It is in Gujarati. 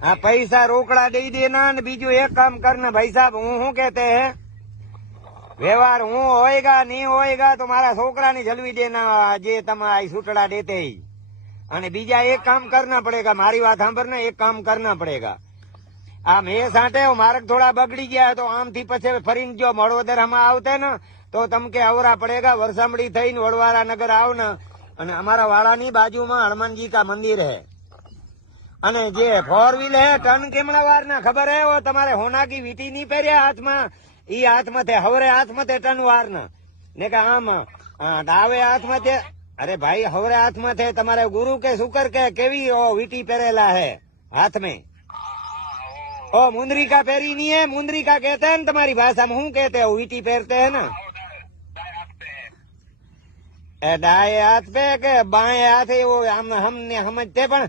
हाँ पैसा रोकड़ा दे देना ने बीजू एक काम करना भाई साहब हूँ कहते हैं व्यवहार हूँ होएगा नहीं होएगा तो मारा छोकरा ने जलवी देना जे तमारी सूटड़ा देते ही અને બીજા એક કામ કરના પડેગા મારી વાત સાંભળને એક કામ કરના પડેગા આ મેં સાંટે માર્ગ થોડા બગડી ગયા તો આમથી પછી ફરીને જો મળવદરમાં આવતે ને તો તમકે અવરા પડેગા વરસામડી થઈને વડવારા નગર આવ ને અને અમારા વાળાની બાજુમાં હનુમાનજી કા મંદિર હે અને જે ફોર વ્હીલ હે ટન કેમણા વાર ના ખબર હે વો તમારે હોનાકી વીટી નહીં પહેર્યા હાથમાં ઈ હાથમાં થે હવરે હાથમાં થે ટન વાર ના ને કે આમ ડાવે હાથમાં થે अरे भाई हवरे हाथ में थे तुम्हारे गुरु के शुक्र के केवी वीटी पहरेला है हाथ में ओ मुंदरी का पहरी नहीं है मुंदरी का कहते हैं तुम्हारी भाषा में हूँ कहते हो वीटी पहनते हैं ना दाएं हाथ पे के बाएं हाथ है वो हमने समझते पर